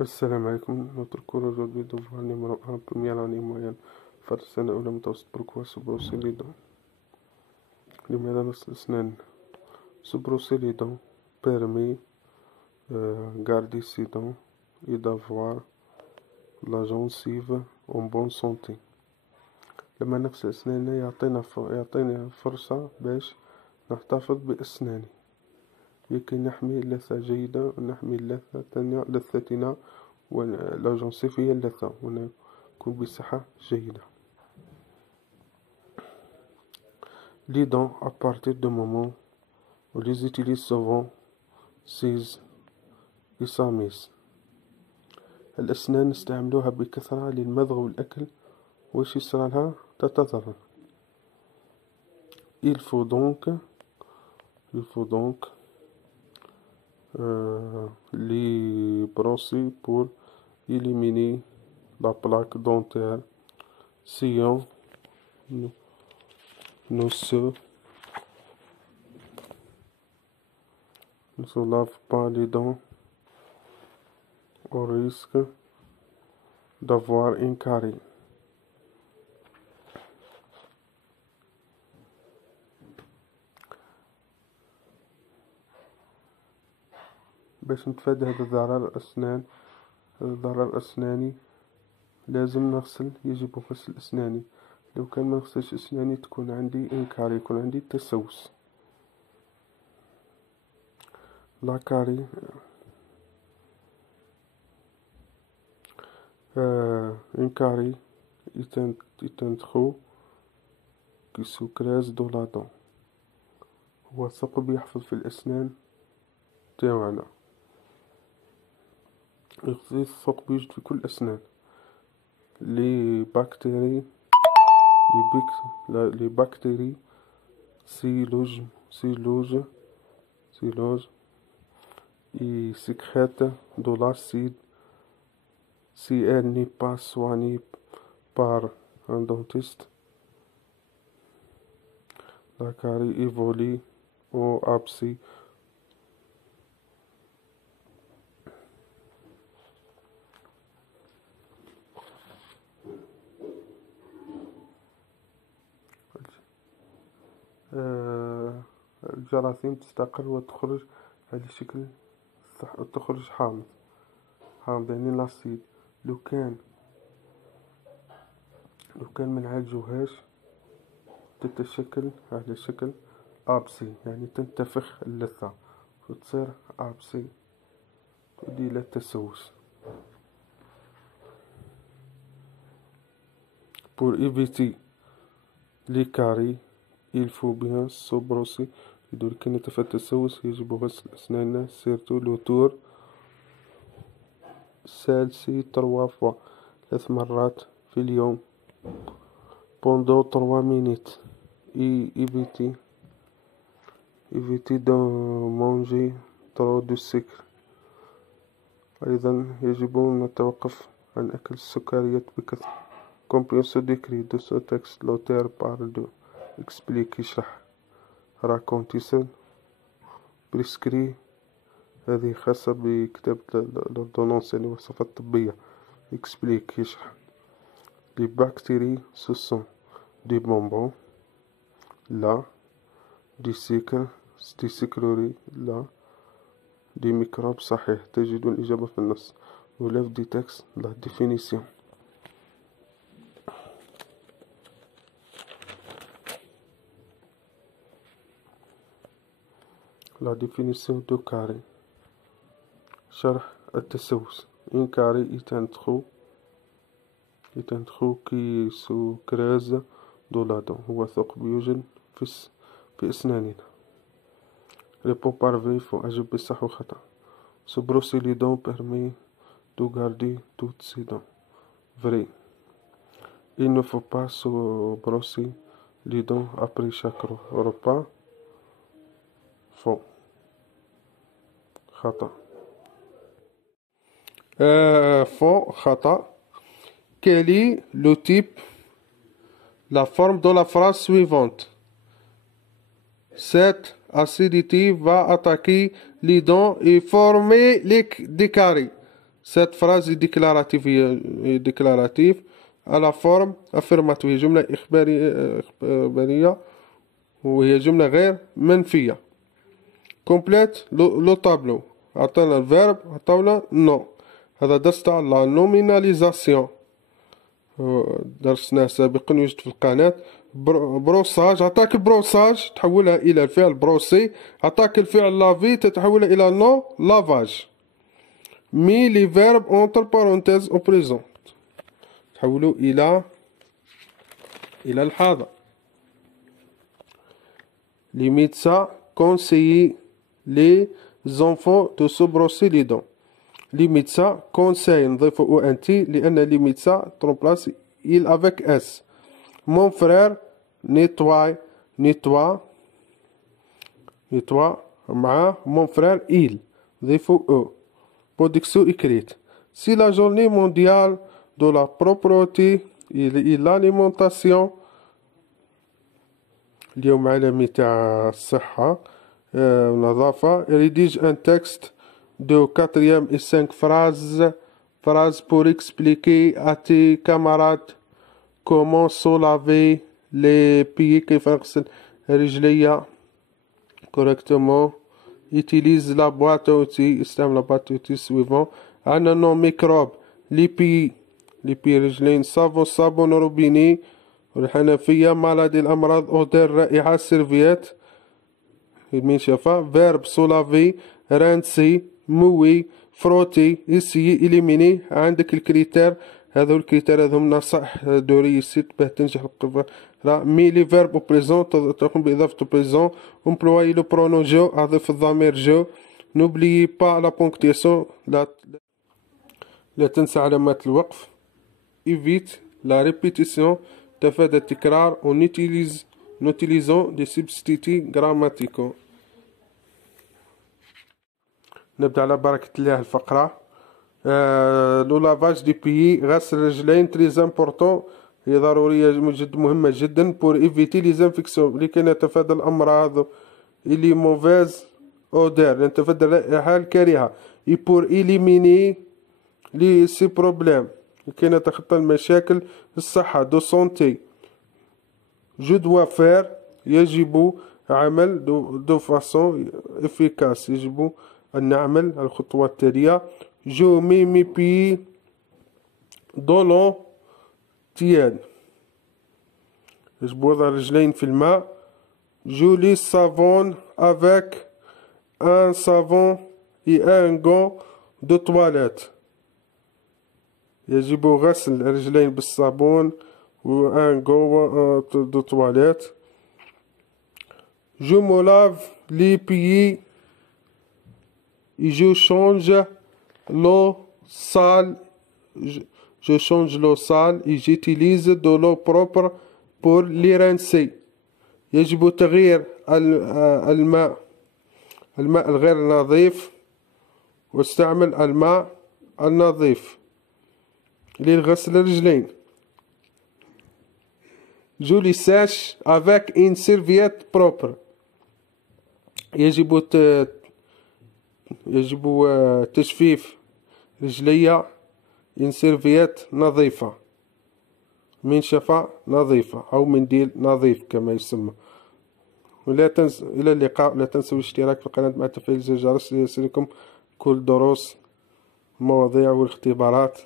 Assalamu alaikum. Notre cours aujourd'hui devoir numéro 1, première année moyenne, فرسانة أولى متوسط. Pourquoi se brosser les dents? لماذا نغسل أسناننا؟ Se brosser les dents permet garder ses dents et d'avoir la gencive en bonne santé. لما نغسل أسناننا يعطينا فرصة باش نحتفظ بأسناني لكي نحمي لثة جيدة ونحمي لثتنا ولا جنسيف هي اللثة ونكون بصحة جيدة. Les dents, à partir du moment où les utilise souvent, s'usent et s'amusent. الأسنان نستعملوها بكثرة للمضغ والأكل، وش يصير لها تتضرر. Il faut donc les brosser pour éliminer la plaque dentaire si on ne se lave pas les dents au risque d'avoir un carie. باش نتفادى هذا الضرر الأسناني لازم نغسل، يجب غسل أسناني. لو كان ما نغسلش أسناني تكون عندي إنكاري، يكون عندي تسوس. لا كاري إنكاري يتندخو كيسو كراز دو لا دون، هو ثقب يحفظ في الأسنان تاوعنا. الثقب يوجد في كل الأسنان. les bactéries s'y logent et sécrètent de l'acide si elle n'est pas soignée par un dentiste. La carie évolue en abcès. الجراثيم تستقر وتخرج على شكل تخرج حامض يعني لاسيد. لو كان منعالجوهاش تتشكل على شكل أبسي، يعني تنتفخ اللثة وتصير أبسي تؤدي إلى التسوس. Pour éviter les caries il faut bien se brosser. لكي نتفادى التسوس يجب غسل أسناننا سيرتو لوتور سالسي 3 مرات في اليوم pendant 3 minutes et éviter de manger trop de sucre. أيضا يجب أن نتوقف عن أكل السكريات بكثرة. Comme bien se décrit de ce texte, l'auteur parle de explique يشرح raconte يسأل prescrit هذه خاصة بكتابة l'ordonnance يعني الوصفات الطبية. explique يشرح les bactéries ce sont des bonbons là, des sucreries là, des microbes صحيح. تجد الإجابة في النص. relève du texte la définition. La définition de carré. شرح التسوس. Un carré est un trou qui se creuse dans la dent. هو ثقب يوجد في أسناننا. Réponds par vrai, il faut أجب بالصح وخطأ. Se brosser les dents permet de garder toutes ses dents. Vrai. Il ne faut pas se brosser les dents après chaque repas. Faux. خطأ. Faux, خطأ. Quel est le type, la forme de la phrase suivante? Cette acidité va attaquer les dents et former des caries. Cette phrase est déclarative à la forme affirmative. هي جملة إخبارية وهي جملة غير منفية. Complète le tableau. عطانا الفيرب عطاونا نو. هذا درس تاع لا نوميناليزاسيون درسناه سابقا، يوجد في القناة. بروساج، عطاك بروساج تحولها إلى الفعل بروسي، عطاك الفعل لافي تتحولها إلى نو لافاج. مي لي فيرب اونتر بارونتيز او بريزون تحولوا إلى الحاضر. Les médecins conseillent les enfants de se brosser les dents. Les médecins conseillent نضيفوا او ان تي لأن les médecins ترومبلاس il avec s. Mon frère nettoie مع mon frère il نضيفوا او. Production écrite. Si la journée mondiale de la propreté et l'alimentation اليوم عالمي تاع الصحة والنظافة. rédige un texte de 4e et 5 phrases pour expliquer à tes camarades comment se laver les pieds كيف نغسل رجليا correctement. utilise la boîte à outils استعمل la boîte à outils suivant. عندنا نو ميكروب لي بي رجلين، صابون روبيني والحنفية، مالادي الأمراض، أودير رائحة، سيرفيات المنشفة، فيرب سولافي، رانسي، موي، فروتي، إسيي، إليميني. عندك الكريتير، هذو الكريتير هذوم نصائح دوري السيت باه تنجح القراءة. مي لي فيرب أو بريزون تقوم بإضافة بريزون. امبلواي لو برونو جو أضيف الضمير جو. نوبلي با لا بونكتيسيون لا تنسى علامات الوقف. إيفيت لا ريبيتيسيون تفادى التكرار. نوتيليزون دي سبستيتي غراماتيكو. نبدأ على بركة الله الفقرة. لو لافاج دي بيي غسل الرجلين تريز امبورطون هي ضرورية جد مهمة جدا بور ايفيتي لي زانفيكسيون لكي نتفادى الأمراض. إلي موفيز أودير نتفادى الرائحة الكريهة. إي بور إليميني لي سي بروبليم لكي نتخطى المشاكل الصحة. دو سونتي جو دوا فير يجب عمل دو فاسون افيكاس يجب أن نعمل الخطوة التالية. جو مي بي دولون تيان يجب وضع الرجلين في الماء. جو لي سافون افيك ان سافون اي ان غون دو تواليت يجب غسل الرجلين بالصابون و ان غون دو تواليت. جو مو لاف لي بيي et je change l'eau sale et j'utilise de l'eau propre pour les rincer. يجب تغيير الماء الغير نظيف واستعمل الماء النظيف لغسل الرجلين. Je les sèche avec une serviette propre. يجب تجفيف رجليا إن سيرفيات نظيفة، منشفة نظيفة أو منديل نظيف كما يسمى. ولا تنسوا إلى اللقاء. لا تنسوا الاشتراك في القناة مع تفعيل زر الجرس ليصلكم كل دروس المواضيع والاختبارات.